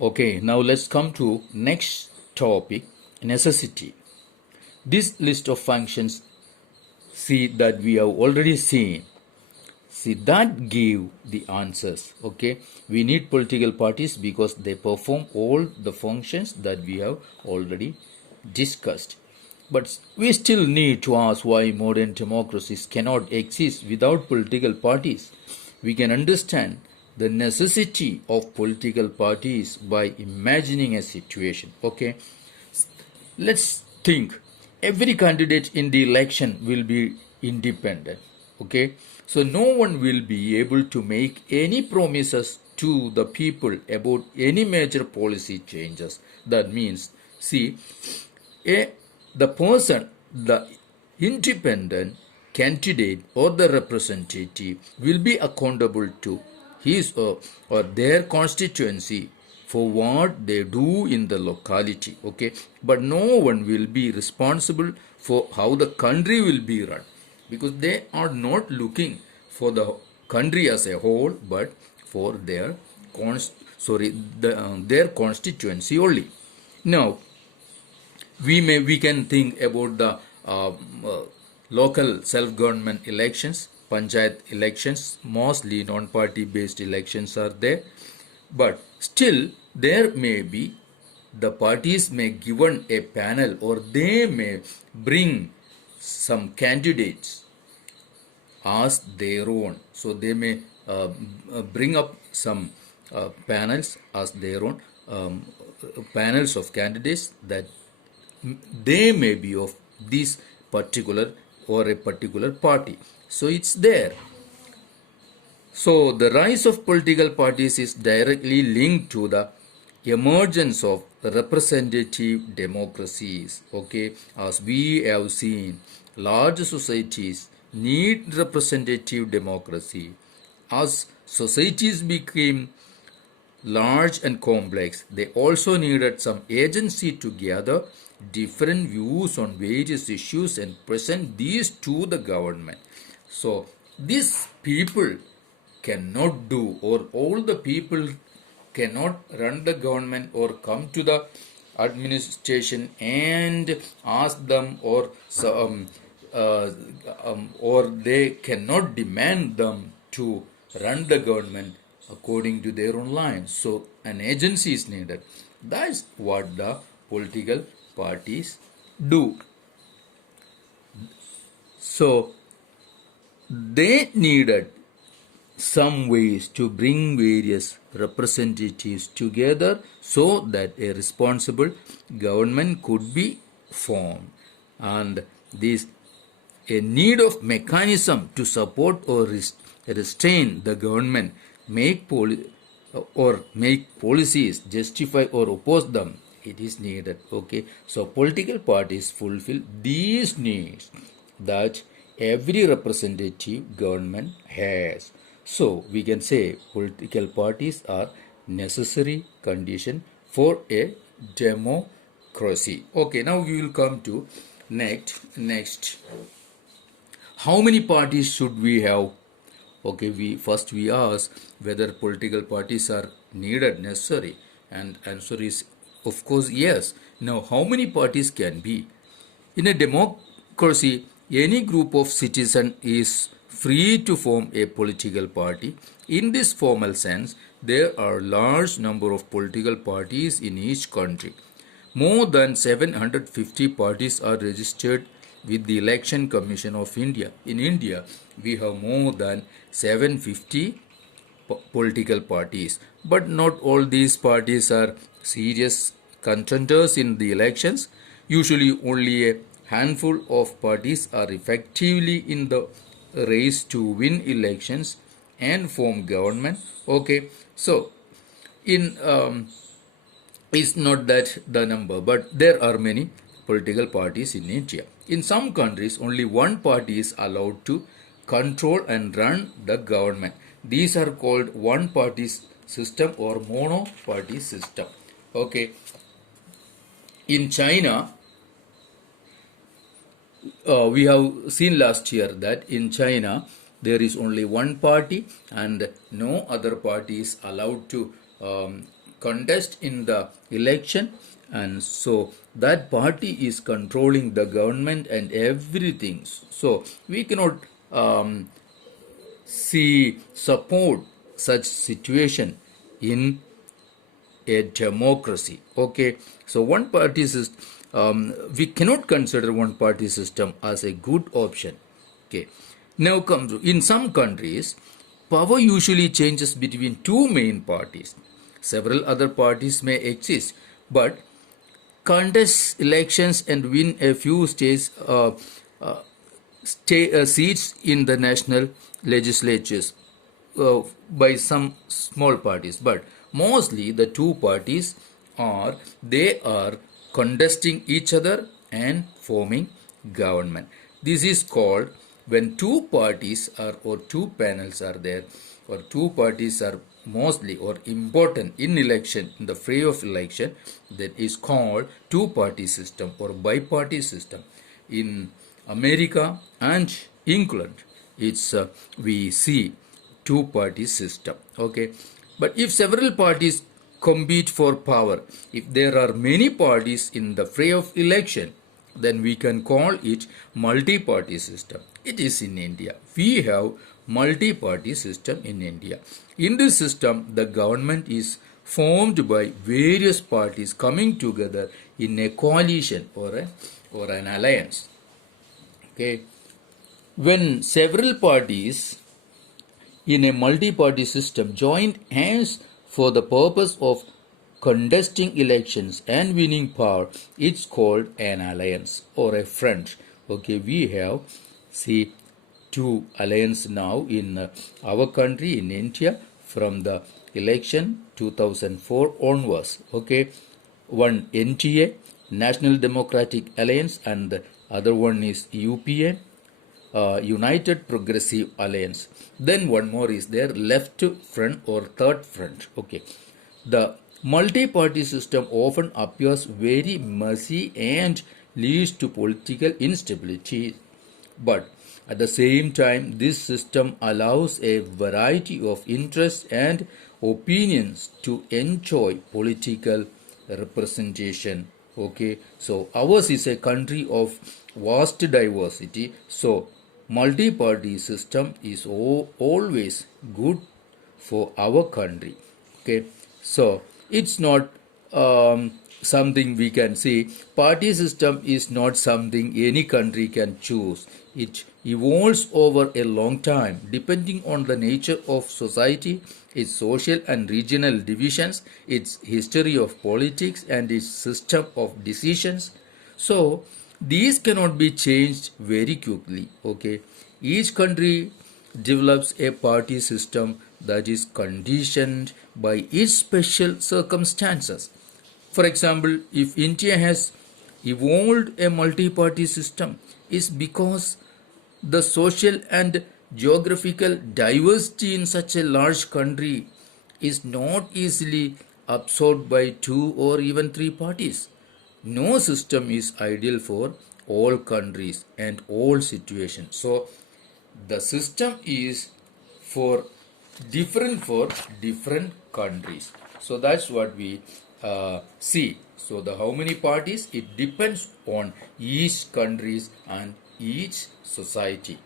Okay, now let's come to next topic, necessity. This list of functions, see that we have already seen. See that give the answers. Okay, we need political parties because they perform all the functions that we have already discussed. But we still need to ask why modern democracies cannot exist without political parties. We can understand the necessity of political parties by imagining a situation. Okay, let's think every candidate in the election will be independent. Okay, so no one will be able to make any promises to the people about any major policy changes. That means, see, a the person, the independent candidate or the representative will be accountable to his or their constituency for what they do in the locality. Okay, but no one will be responsible for how the country will be run, because they are not looking for the country as a whole but for their their constituency only. Now we can think about the local self-government elections, panchayat elections. Mostly non-party based elections are there, but still there may be, the parties may given a panel or they may bring some candidates as their own. So they may bring up some panels as their own, panels of candidates that they may be of this particular or a particular party. So it's there. So the rise of political parties is directly linked to the emergence of representative democracies. Okay, as we have seen, large societies need representative democracy. As societies became large and complex, they also needed some agency to gather different views on various issues and present these to the government. So these people cannot do, or all the people cannot run the government or come to the administration and ask them, or they cannot demand them to run the government according to their own lines. So an agency is needed. That's what the political parties do. So they needed some ways to bring various representatives together so that a responsible government could be formed, and this a need of mechanism to support or restrain the government, make policies, justify or oppose them, it is needed. Okay, so political parties fulfill these needs that every representative government has. So we can say political parties are necessary condition for a democracy. Okay, now we will come to next. How many parties should we have? Okay, we ask whether political parties are needed, necessary, and answer is of course yes. Now how many parties can be? In a democracy, any group of citizens is free to form a political party. In this formal sense, there are large number of political parties in each country. More than 750 parties are registered with the Election Commission of India. In India, we have more than 750 political parties, but not all these parties are serious contenders in the elections. Usually only a handful of parties are effectively in the race to win elections and form government. Okay, so in is not that the number, but there are many political parties in India. In some countries, only one party is allowed to control and run the government. These are called one party system or mono party system. Okay, in China, we have seen last year that in China there is only one party and no other party is allowed to contest in the election, and so that party is controlling the government and everything. So we cannot see support such situation in a democracy. Okay, so one party system, we cannot consider one party system as a good option. Okay, now comes in some countries, power usually changes between two main parties. Several other parties may exist, but contest elections and win a few seats in the national legislatures by some small parties, but mostly the two parties are contesting each other and forming government. This is called when two parties are or two panels are there, or two parties are mostly or important in election, in the fray of election, that is called two party system or bi-party system. In America and England, it's we see two party system. Okay, but if several parties compete for power, if there are many parties in the fray of election, then we can call it multi-party system. It is in India. We have multi-party system in India. In this system, the government is formed by various parties coming together in a coalition or an alliance. Okay, when several parties in a multi-party system joined hands for the purpose of contesting elections and winning power, it's called an alliance or a front. Okay, we have see two alliance now in our country, in India, from the election 2004 onwards. Okay, one NTA, National Democratic Alliance, and the other one is UPA, United Progressive Alliance. Then one more is there, left front or third front. Okay, the multi-party system often appears very messy and leads to political instability, but at the same time this system allows a variety of interests and opinions to enjoy political representation. Okay, so ours is a country of vast diversity, so multi-party system is always good for our country. Okay, so it's not something we can say. Party system is not something any country can choose. It evolves over a long time depending on the nature of society, its social and regional divisions, its history of politics, and its system of decisions. So these cannot be changed very quickly. Okay, each country develops a party system that is conditioned by its special circumstances. For example, if India has evolved a multi-party system, is because the social and geographical diversity in such a large country is not easily absorbed by two or even three parties. No system is ideal for all countries and all situations. So the system is for different countries. So that's what we see. So the how many parties, it depends on each countries and each society.